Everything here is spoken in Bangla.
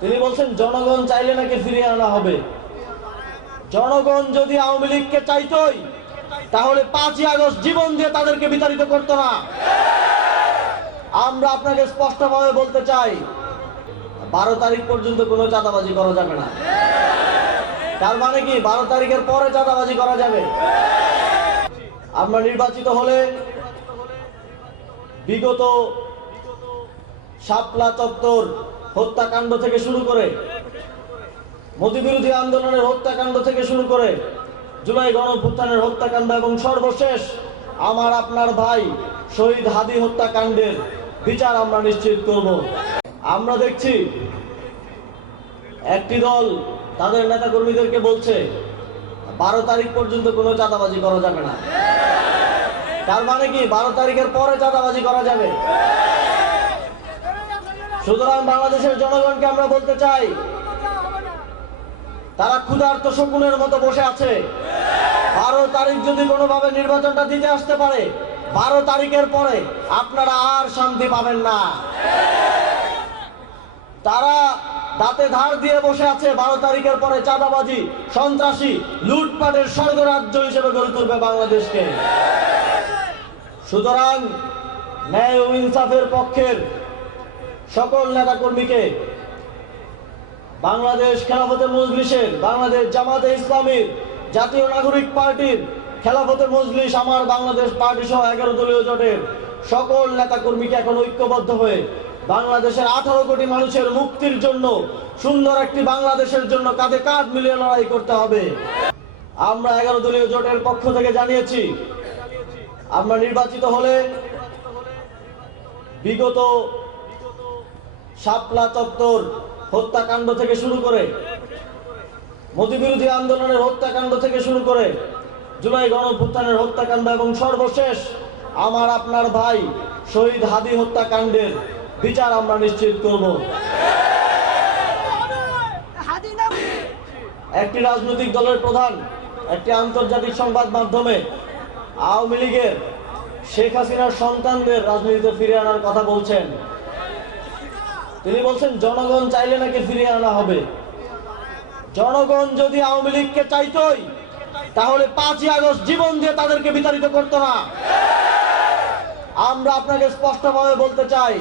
তিনি বলছেন জনগণ চাইলে নাকি ফিরিয়ে আনা হবে। জনগণ যদি আওয়ামী লীগকে চাইতই তাহলে 5ই আগস্ট জীবন দিয়ে তাদেরকে বিতাড়িত করতো না। আমরা আপনাকে স্পষ্টভাবে বলতে চাই, 12 তারিখ পর্যন্ত কোনো চাঁদাবাজি করা যাবে না। তার মানে কি 12 তারিখের পরে চাঁদাবাজি করা যাবে? আমরা নির্বাচিত হলে বিগত শাপলা চত্বর হত্যাকাণ্ড থেকে শুরু করে, মোদী বিরোধী আন্দোলনের হত্যাকাণ্ড থেকে শুরু করে, জুলাই গণঅভ্যুত্থানের হত্যাকাণ্ড এবং সর্বশেষ আমার আপনার ভাই শহীদ হাদি হত্যাকাণ্ডের বিচার আমরা নিশ্চিত করব। আমরা দেখছি একটি দল তাদের নেতাকর্মীদেরকে বলছে 12 তারিখ পর্যন্ত কোনো চাঁদাবাজি করা যাবে না। তার মানে কি 12 তারিখের পরে চাঁদাবাজি করা যাবে? সুতরাং বাংলাদেশের জনগণকে আমরা বলতে চাই, তারা ক্ষুধার্ত শকুনের মতো বসে আছে। 12 তারিখ যদি কোনোভাবে নির্বাচনটা দিতে আসতে পারে, 12 তারিখের পরে আপনারা আর শান্তি পাবেন না। তারা দাঁতে ধার দিয়ে বসে আছে 12 তারিখের পরে চাঁদাবাজি, সন্ত্রাসী, লুটপাটের স্বর্গরাজ্য হিসেবে গড়ে তুলবে বাংলাদেশকে। সুতরাং ন্যায় ও ইনসাফের পক্ষের সকল নেতাকর্মীকে, বাংলাদেশ খেলাফতে মজলিসের, বাংলাদেশ জামাতে ইসলামীর, জাতীয় নাগরিক পার্টির, খেলাফতে মজলিস, আমার বাংলাদেশ পার্টি সহ 11 দলীয় জোটের সকল নেতাকর্মীকে এখন ঐক্যবদ্ধ হয়ে বাংলাদেশের 18 কোটি মানুষের মুক্তির জন্য, সুন্দর একটি বাংলাদেশের জন্য কাঁধে কাঁধ মিলিয়ে লড়াই করতে হবে। আমরা 11 দলীয় জোটের পক্ষ থেকে জানিয়েছি, আমরা নির্বাচিত হলে বিগত শাপলা চত্বর হত্যাকাণ্ড থেকে শুরু করে, মোদী বিরোধী আন্দোলনের হত্যাকাণ্ড থেকে শুরু করে, জুলাই গণঅভ্যুত্থানের হত্যাকাণ্ড এবং সর্বশেষ আমার আপনার ভাই শহীদ হাদি হত্যাকাণ্ডের বিচার আমরা নিশ্চিত করব। একটি রাজনৈতিক দলের প্রধান একটি আন্তর্জাতিক সংবাদ মাধ্যমে আওয়ামী লীগের শেখ হাসিনার সন্তানদের রাজনীতিতে ফিরে আনার কথা বলছেন। তিনি বলছেন জনগণ চাইলে নাকি ফিরিয়ে আনা হবে। জনগণ যদি আওয়ামী লীগকে চাইতই তাহলে 5ই আগস্ট জীবন দিয়ে তাদেরকে বিতাড়িত করতো না। আমরা আপনাকে স্পষ্টভাবে বলতে চাই,